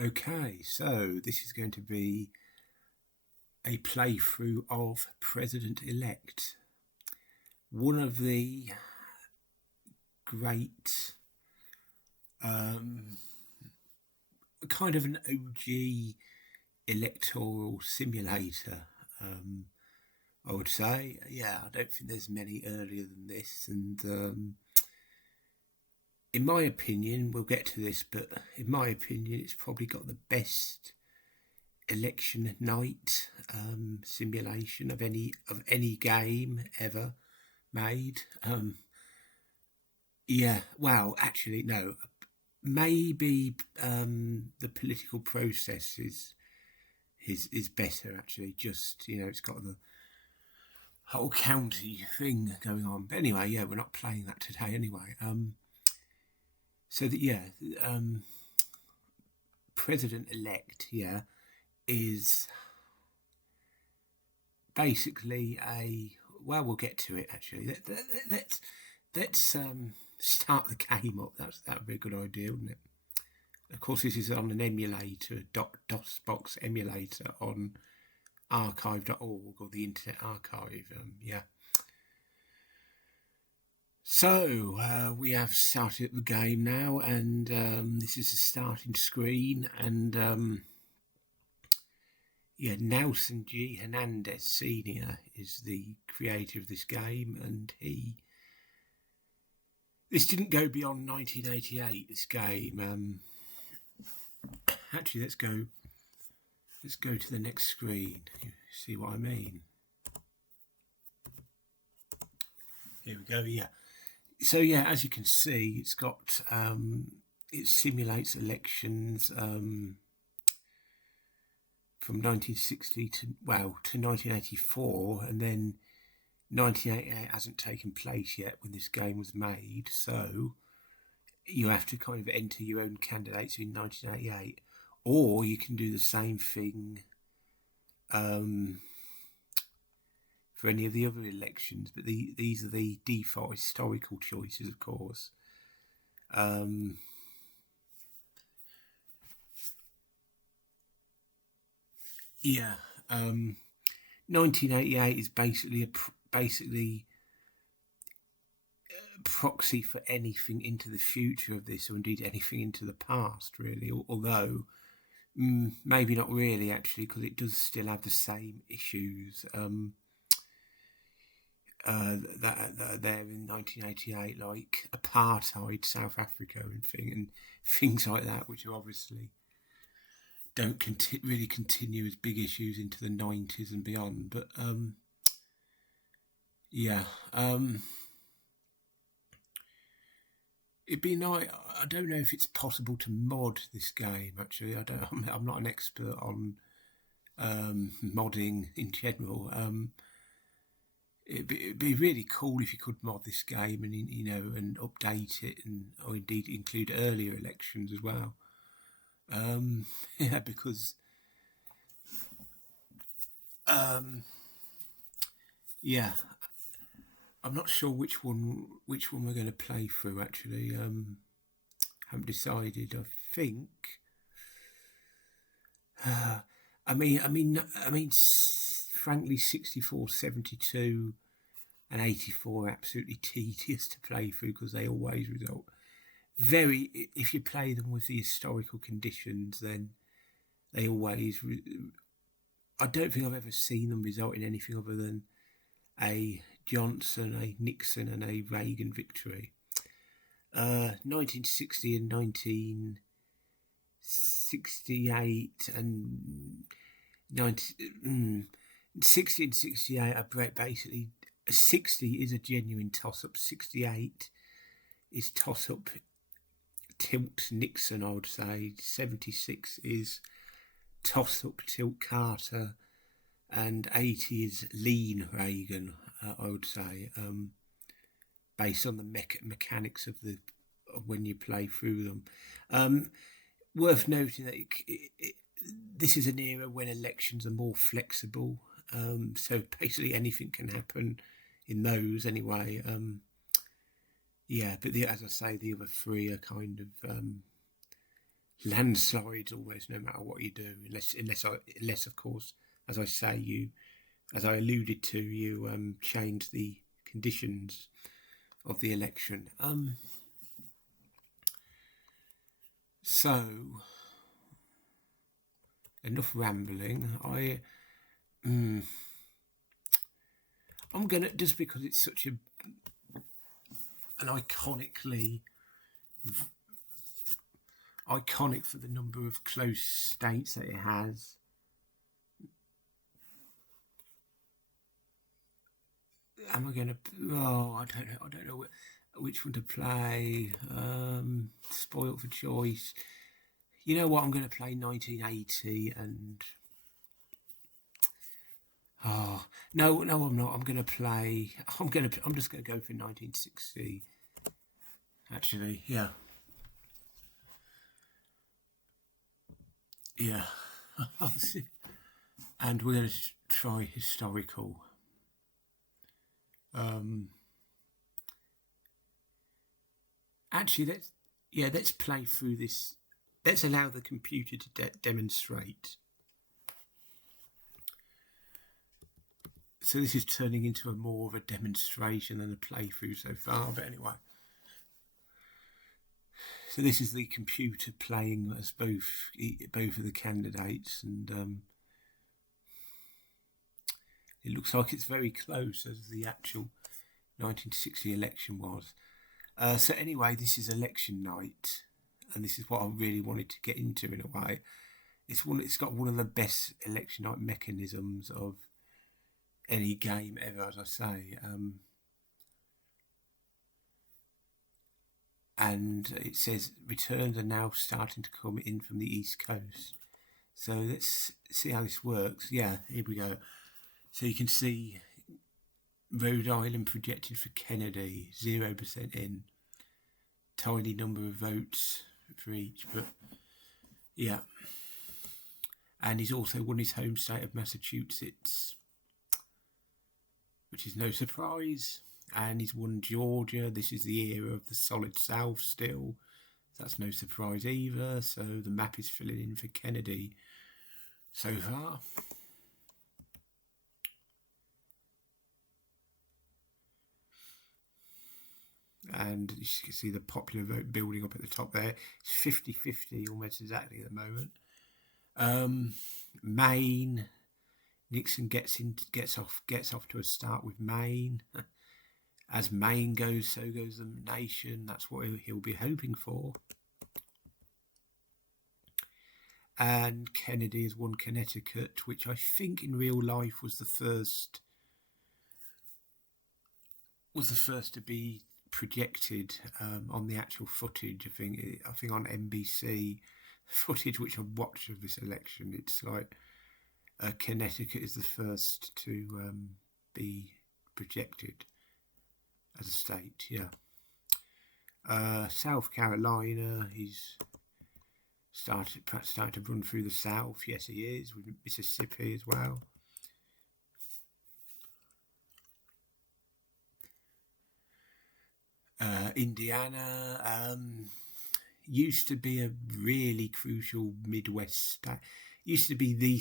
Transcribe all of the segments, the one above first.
Okay, so this is going to be a playthrough of President-elect, one of the great, kind of an OG electoral simulator, I would say. Yeah, I don't think there's many earlier than this, and in my opinion, we'll get to this, but in my opinion, it's probably got the best election night simulation of any game ever made. Yeah, well, actually, no. Maybe the political process is better. Actually, just it's got the whole county thing going on. But anyway, yeah, we're not playing that today anyway. So that President-elect, yeah, is basically we'll get to it actually. Let's start the game up. That would be a good idea, wouldn't it? Of course, this is on an emulator, DOSBox emulator on archive.org or the Internet Archive. Yeah. So we have started the game now, and this is the starting screen, and Nelson G. Hernandez Sr. is the creator of this game, and this didn't go beyond 1988. This game. Actually, let's go to the next screen. You see what I mean? Here we go. Yeah. So yeah, as you can see, it's got it simulates elections from 1960 to 1984, and then 1988 hasn't taken place yet when this game was made. So you have to kind of enter your own candidates in 1988, or you can do the same thing for any of the other elections, but these are the default historical choices, of course. 1988 is basically a proxy for anything into the future of this, or indeed anything into the past, really. Although maybe not really, actually, because it does still have the same issues that are there in 1988, like apartheid, South Africa, and things like that, which are obviously don't really continue as big issues into the 90s and beyond. But it'd be nice. I don't know if it's possible to mod this game. Actually, I'm not an expert on modding in general. It'd be really cool if you could mod this game and and update it, or indeed include earlier elections as well. Yeah, because I'm not sure which one we're going to play through. Actually, haven't decided. I think. I mean, frankly, 64, 72 and 84 are absolutely tedious to play through, because they always result if you play them with the historical conditions, then they always I don't think I've ever seen them result in anything other than a Johnson, a Nixon and a Reagan victory. 1960 and 1968 and 60 and 68 are basically 60 is a genuine toss-up. 68 is toss-up tilt Nixon, I would say. 76 is toss-up tilt Carter, and 80 is lean Reagan, I would say, based on the mechanics of when you play through them. Worth noting that this is an era when elections are more flexible, so basically anything can happen in those anyway. But as I say, the other three are kind of landslides almost, no matter what you do, unless of course, as I say, as I alluded to, you change the conditions of the election. So enough rambling. I'm gonna, just because it's such an iconic for the number of close states that it has. Am I going to? Oh, I don't know which one to play. Spoiled for choice. You know what? I'm going to play 1980 and. Oh no, I'm not. I'm going to play. I'm just going to go for 1960. Actually, yeah. Yeah. And we're going to try historical. Actually, let's play through this. Let's allow the computer to demonstrate. So this is turning into more of a demonstration than a playthrough so far, but anyway. So this is the computer playing as both of the candidates, and it looks like it's very close as the actual 1960 election was. So anyway, this is election night, and this is what I really wanted to get into in a way. It's got one of the best election night mechanisms of any game ever, as I say. And it says returns are now starting to come in from the East Coast. So let's see how this works. Yeah, here we go. So you can see Rhode Island projected for Kennedy, 0% in. Tiny number of votes for each, but yeah. And he's also won his home state of Massachusetts, which is no surprise. And he's won Georgia. This is the era of the solid South still. That's no surprise either. So the map is filling in for Kennedy so far. And you can see the popular vote building up at the top there. It's 50-50 almost exactly at the moment. Maine, Nixon gets off to a start with Maine. As Maine goes, so goes the nation. That's what he'll be hoping for. And Kennedy has won Connecticut, which I think in real life was the first to be projected on the actual footage. I think on NBC footage which I watched of this election, it's like Connecticut is the first to be projected as a state. Yeah. South Carolina, he's starting to run through the South. Yes, he is, with Mississippi as well. Indiana used to be a really crucial Midwest state. Used to be the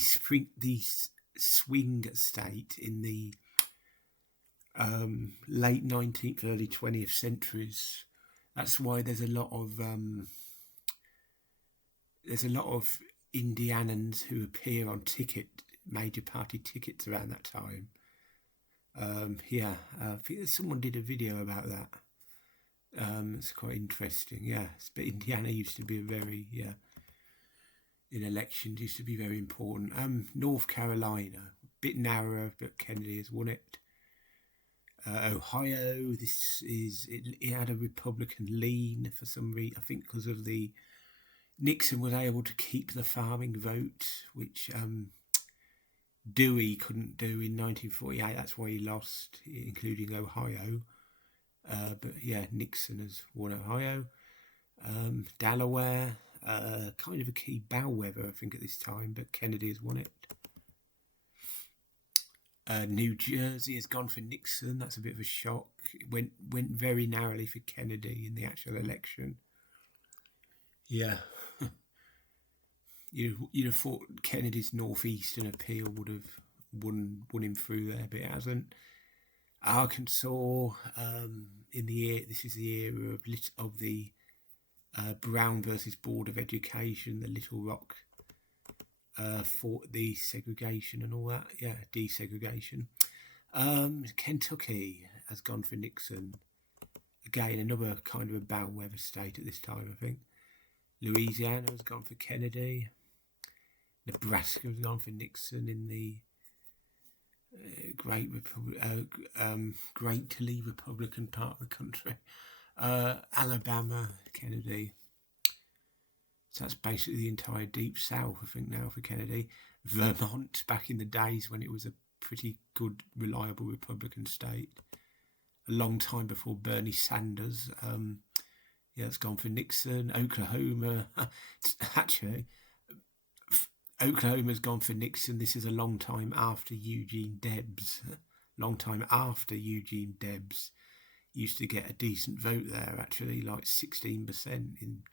swing state in the late 19th, early 20th centuries. That's why there's a lot of Indianans who appear on major party tickets around that time. I think someone did a video about that. It's quite interesting. Yeah, but Indiana used to be in elections used to be very important. North Carolina, a bit narrower, but Kennedy has won it. Ohio, it had a Republican lean for some reason. I think because of Nixon was able to keep the farming vote, which Dewey couldn't do in 1948. That's why he lost, including Ohio. But yeah, Nixon has won Ohio. Delaware, kind of a key bellwether, I think, at this time, but Kennedy has won it. New Jersey has gone for Nixon. That's a bit of a shock. It went very narrowly for Kennedy in the actual election. Yeah. you'd have thought Kennedy's northeastern appeal would have won him through there, but it hasn't. Arkansas, this is the era of the Brown versus Board of Education, the Little Rock for the segregation and all that. Yeah, desegregation. Kentucky has gone for Nixon. Again, another kind of a bellwether state at this time, I think. Louisiana has gone for Kennedy. Nebraska has gone for Nixon in the greatly Republican part of the country. Alabama, Kennedy. So that's basically the entire deep south, I think, now for Kennedy. Vermont, back in the days when it was a pretty good, reliable Republican state. A long time before Bernie Sanders. It's gone for Nixon. Oklahoma, actually, Oklahoma's gone for Nixon. This is a long time after Eugene Debs. Long time after Eugene Debs used to get a decent vote there, actually, like 16% in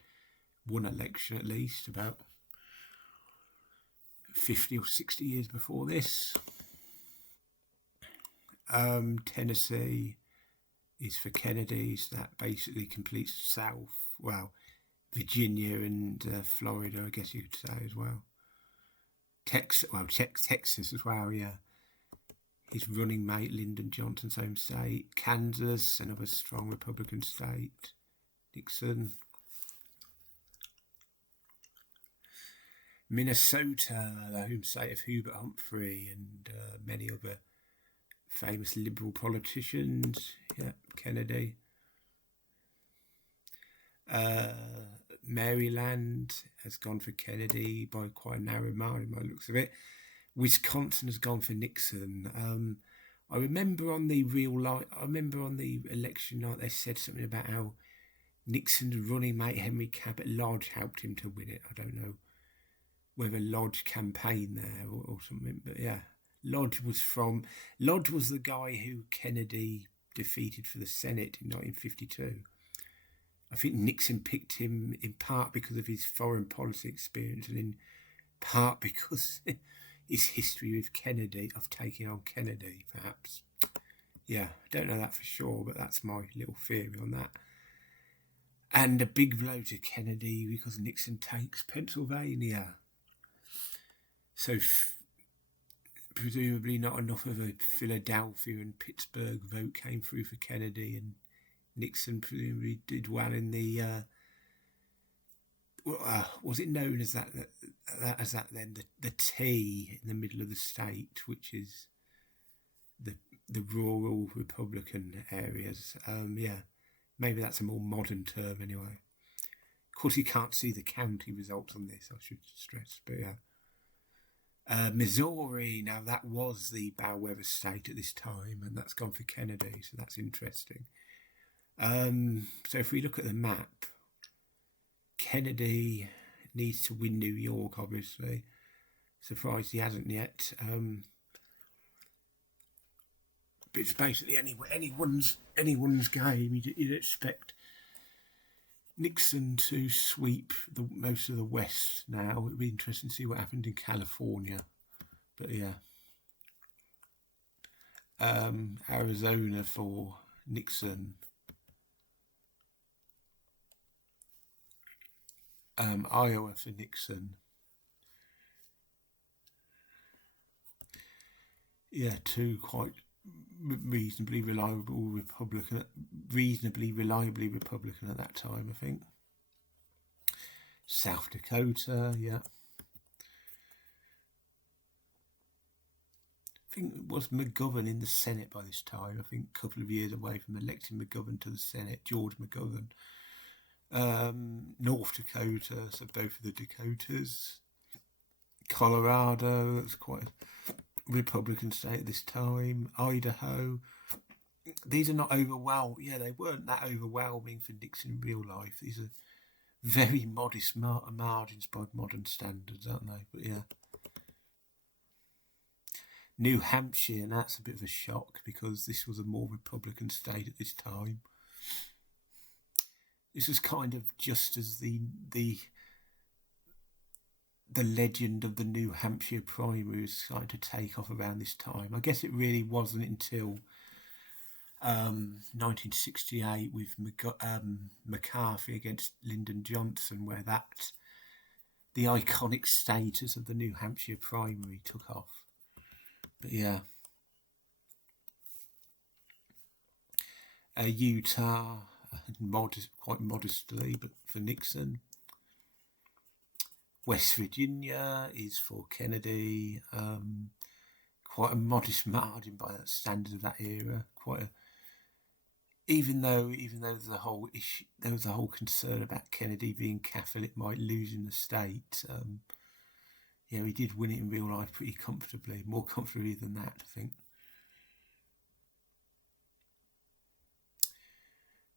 one election at least, about 50 or 60 years before this. Tennessee is for Kennedy, so that basically completes the South. Well, Virginia and Florida, I guess you could say as well. Texas as well, yeah. His running mate, Lyndon Johnson's home state. Kansas, another strong Republican state. Nixon. Minnesota, the home state of Hubert Humphrey and many other famous liberal politicians. Yeah, Kennedy. Maryland has gone for Kennedy by quite a narrow margin by the looks of it. Wisconsin has gone for Nixon. I remember on the election night they said something about how Nixon's running mate Henry Cabot Lodge helped him to win it. I don't know whether Lodge campaigned there or something, but yeah, Lodge was the guy who Kennedy defeated for the Senate in 1952. I think Nixon picked him in part because of his foreign policy experience and in part because his history with Kennedy, of taking on Kennedy, perhaps. Yeah, I don't know that for sure, but that's my little theory on that. And a big blow to Kennedy because Nixon takes Pennsylvania. So presumably not enough of a Philadelphia and Pittsburgh vote came through for Kennedy, and Nixon presumably did well in the was it known as that then the T in the middle of the state, which is the rural Republican areas. Maybe that's a more modern term anyway. Of course, you can't see the county results on this, I should stress, but yeah. Missouri, now that was the bellwether state at this time, and that's gone for Kennedy, so that's interesting. So if we look at the map, Kennedy needs to win New York, obviously. Surprised he hasn't yet. But it's basically anyone's game. You'd expect Nixon to sweep most of the West now. It'd be interesting to see what happened in California. But yeah. Arizona for Nixon. Iowa for Nixon. Yeah, two quite reasonably reliably Republican at that time, I think. South Dakota, yeah. I think it was McGovern in the Senate by this time. I think a couple of years away from electing McGovern to the Senate, George McGovern. North Dakota, so both of the Dakotas. Colorado, that's quite a Republican state at this time. Idaho, these are not overwhelming. Yeah, they weren't that overwhelming for Nixon in real life. These are very modest margins by modern standards, aren't they? But yeah. New Hampshire, and that's a bit of a shock because this was a more Republican state at this time. This was kind of just as the the legend of the New Hampshire primary was starting to take off around this time. I guess it really wasn't until 1968 with McCarthy against Lyndon Johnson where the iconic status of the New Hampshire primary took off. But yeah. Utah, quite modestly, but for Nixon. West Virginia is for Kennedy. Quite a modest margin by that standard of that era. Even though there's a whole issue, there was a whole concern about Kennedy being Catholic might lose in the state. He did win it in real life pretty comfortably, more comfortably than that, I think.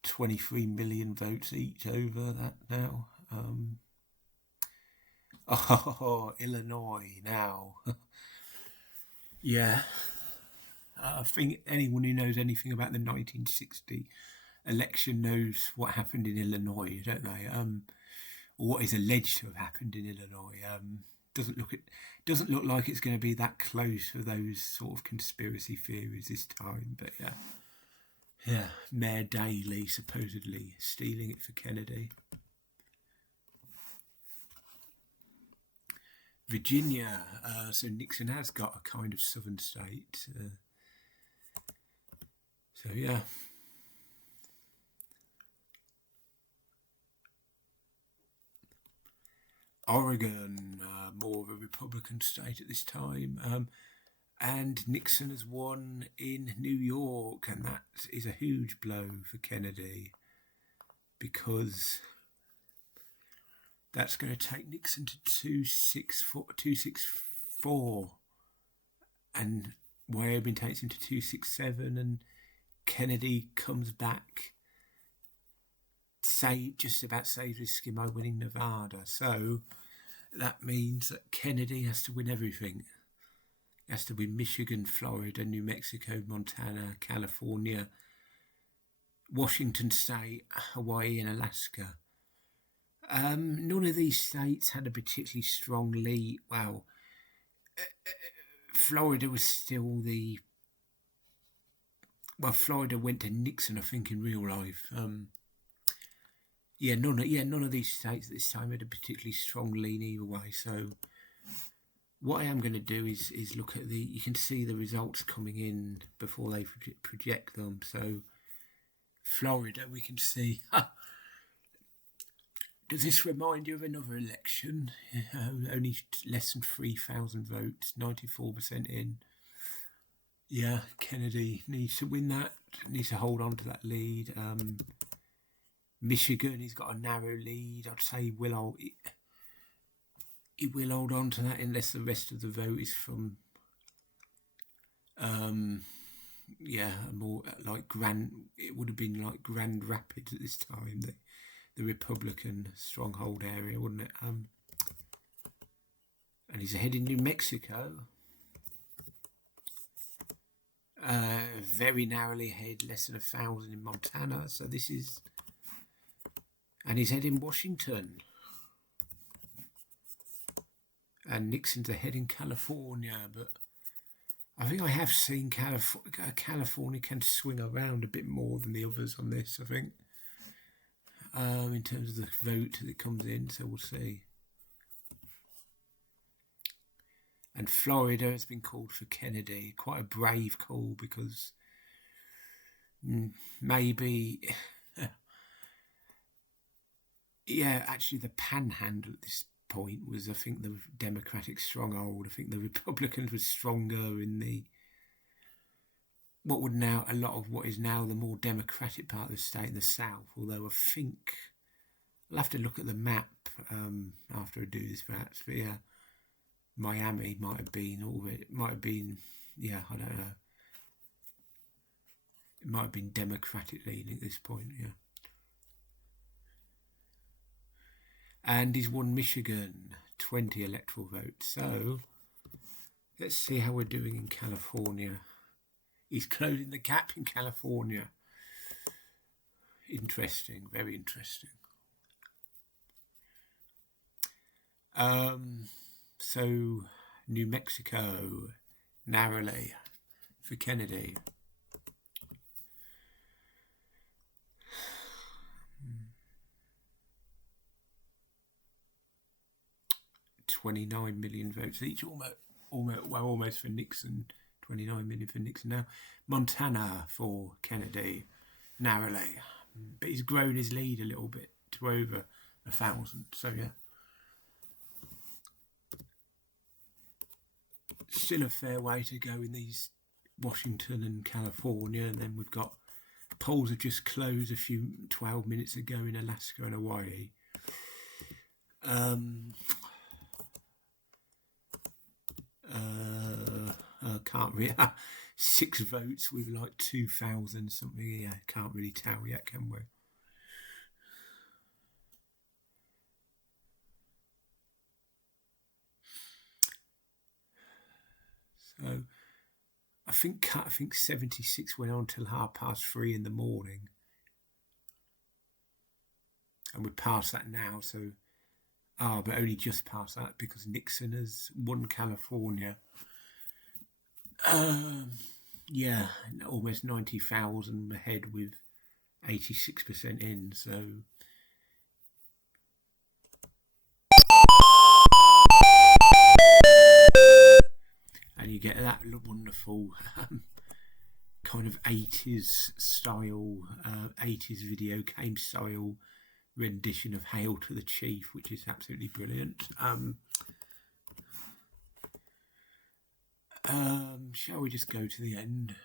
23 million votes each over that now. Illinois now. Yeah. I think anyone who knows anything about the 1960 election knows what happened in Illinois, don't they? Or what is alleged to have happened in Illinois. Doesn't look like it's going to be that close for those sort of conspiracy theories this time, but yeah. Yeah, Mayor Daley supposedly stealing it for Kennedy. Virginia, so Nixon has got a kind of southern state. So yeah. Oregon, more of a Republican state at this time. And Nixon has won in New York, and that is a huge blow for Kennedy because that's going to take Nixon to 264, and Wyoming takes him to 267, and Kennedy comes back, just about saves his skin by winning Nevada. So that means that Kennedy has to win everything. It has to win Michigan, Florida, New Mexico, Montana, California, Washington State, Hawaii, and Alaska. None of these states had a particularly strong lead. Well, Florida was still Florida went to Nixon, I think, in real life. None of these states at this time had a particularly strong lean either way. So what I am going to do is look at you can see the results coming in before they project them. So Florida, we can see. Does this remind you of another election? Only less than 3,000 votes, 94% in. Yeah, Kennedy needs to win that, needs to hold on to that lead. Michigan, he's got a narrow lead. I'd say he will hold on to that unless the rest of the vote is from, more like it would have been like Grand Rapids at this time, the Republican stronghold area, wouldn't it? And he's ahead in New Mexico. Very narrowly ahead, less than 1,000 in Montana. So this is, and he's ahead in Washington. And Nixon's ahead in California, but I think I have seen California can swing around a bit more than the others on this, I think, in terms of the vote that comes in, so we'll see. And Florida has been called for Kennedy, quite a brave call because maybe, actually the panhandle at this point was, I think, the Democratic stronghold. I think the Republicans were stronger in a lot of what is now the more democratic part of the state in the South, although I think I'll have to look at the map after I do this perhaps, but yeah, Miami might have been, I don't know, it might have been Democratic leaning at this point, yeah. And he's won Michigan, 20 electoral votes. So let's see how we're doing in California. He's closing the gap in California. Interesting, very interesting. So, New Mexico, narrowly for Kennedy. $29 million votes each, almost for Nixon. 29 million for Nixon now. Montana for Kennedy, narrowly, but he's grown his lead a little bit to over 1,000. So yeah, still a fair way to go in these Washington and California, and then we've got polls have just closed 12 minutes ago in Alaska and Hawaii. Can't really 6 votes with like 2,000 something. Yeah, can't really tell yet, can we? So I think 76 went on till 3:30 in the morning, and we're past that now. So but only just past that because Nixon has won California. Yeah, almost 90,000 ahead with 86% in. So and you get that wonderful kind of 80s style, 80s video game style rendition of Hail to the Chief, which is absolutely brilliant. Shall we just go to the end?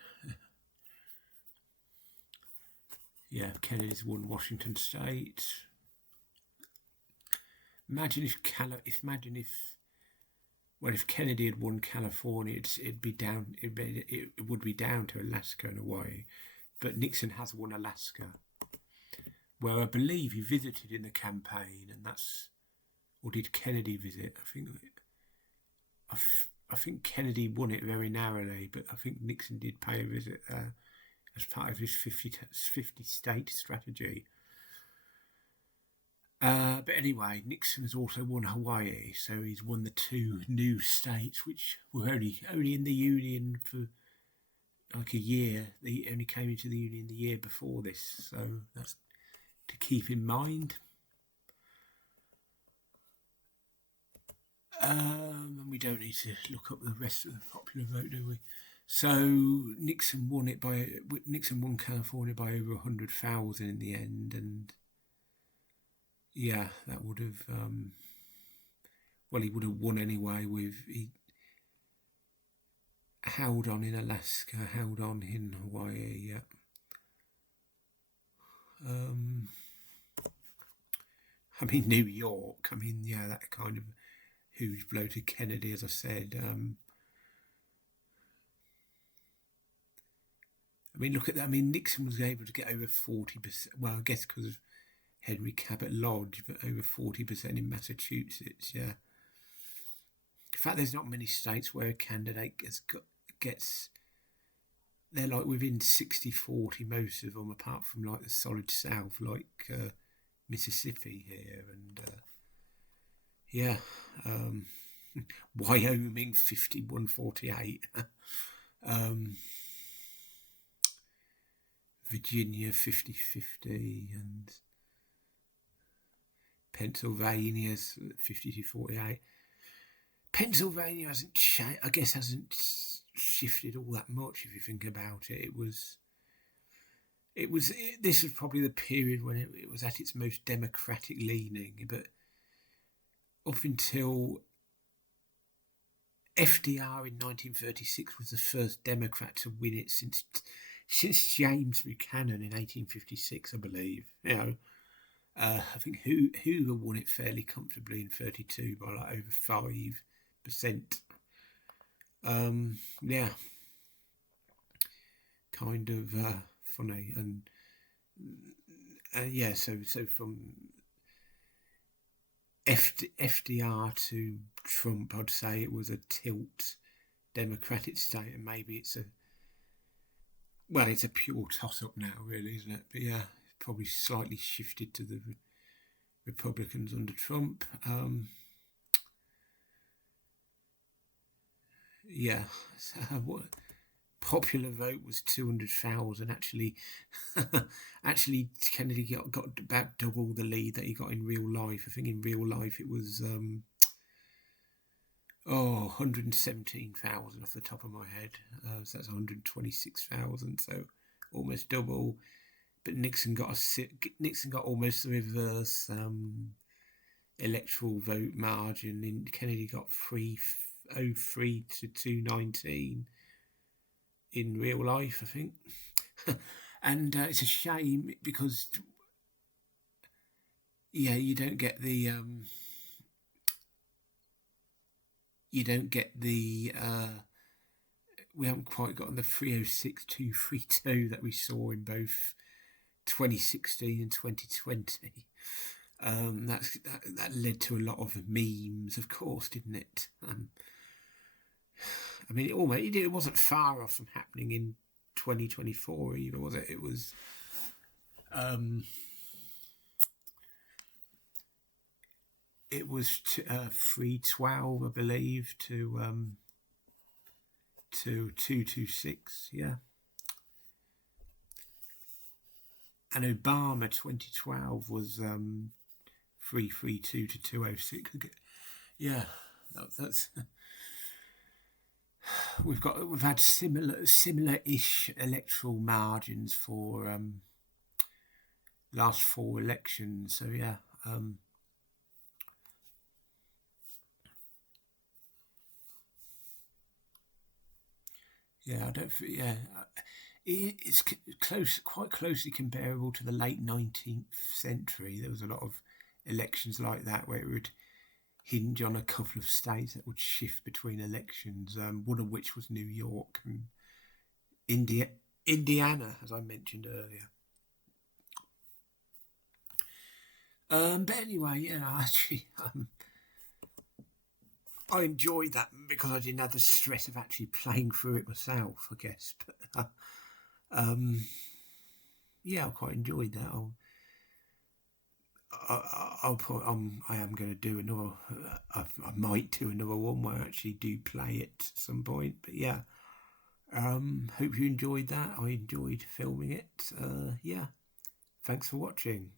Yeah, Kennedy's won Washington State. Imagine if Kennedy had won California, it would be down to Alaska and Hawaii, but Nixon has won Alaska, where I believe he visited in the campaign, and or did Kennedy visit? I think Kennedy won it very narrowly, but I think Nixon did pay a visit there as part of his 50 state strategy. But anyway, Nixon has also won Hawaii, so he's won the 2 new states, which were only in the Union for like a year. They only came into the Union the year before this, so that's to keep in mind. And we don't need to look up the rest of the popular vote, do we? So Nixon won California by over 100,000 in the end, and yeah, that would have he would have won anyway. He held on in Alaska, held on in Hawaii. Yeah. New York. Yeah, that kind of huge blow to Kennedy, as I said. Look at that. Nixon was able to get over 40%. Well, I guess because of Henry Cabot Lodge, but over 40% in Massachusetts. Yeah. In fact, there's not many states where a candidate gets. They're like within 60-40, most of them, apart from like the solid South, like Mississippi here, and yeah, Wyoming 51-48, Virginia 50-50, and Pennsylvania's 50-48. Pennsylvania hasn't shifted all that much if you think about it. This was probably the period when it was at its most democratic leaning, but up until FDR in 1936 was the first Democrat to win it since James Buchanan in 1856, I believe. I think Hoover won it fairly comfortably in 32 by like over 5%. Yeah, kind of funny, and yeah. So from FDR to Trump, I'd say it was a tilt Democratic state, and maybe it's a pure toss-up now, really, isn't it? But yeah, it's probably slightly shifted to the Republicans under Trump. Yeah. So, popular vote was 200,000. Actually, actually, Kennedy got about double the lead that he got in real life. I think in real life it was 117,000 off the top of my head. So that's 126,000. So almost double. But Nixon got almost the reverse electoral vote margin. And Kennedy got 303 to 219 in real life, I think. And it's a shame because, yeah, you don't get the we haven't quite gotten the 306,232 that we saw in both 2016 and 2020. That led to a lot of memes, of course, didn't it? I mean, it wasn't far off from happening in 2024 either, was it? It was 312, I believe, to 226, yeah. And Obama 2012 was 332 to 206. Yeah, that's. We've had similar-ish electoral margins for last 4 elections. So yeah. Yeah, I don't. Yeah, it's quite closely comparable to the late 19th century. There was a lot of elections like that where it would hinge on a couple of states that would shift between elections. One of which was New York and Indiana, as I mentioned earlier. But anyway, yeah, actually, I enjoyed that because I didn't have the stress of actually playing through it myself, I guess. But yeah, I quite enjoyed that. I am going to do another. I might do another one where I actually do play it at some point. But yeah, hope you enjoyed that. I enjoyed filming it. Yeah, thanks for watching.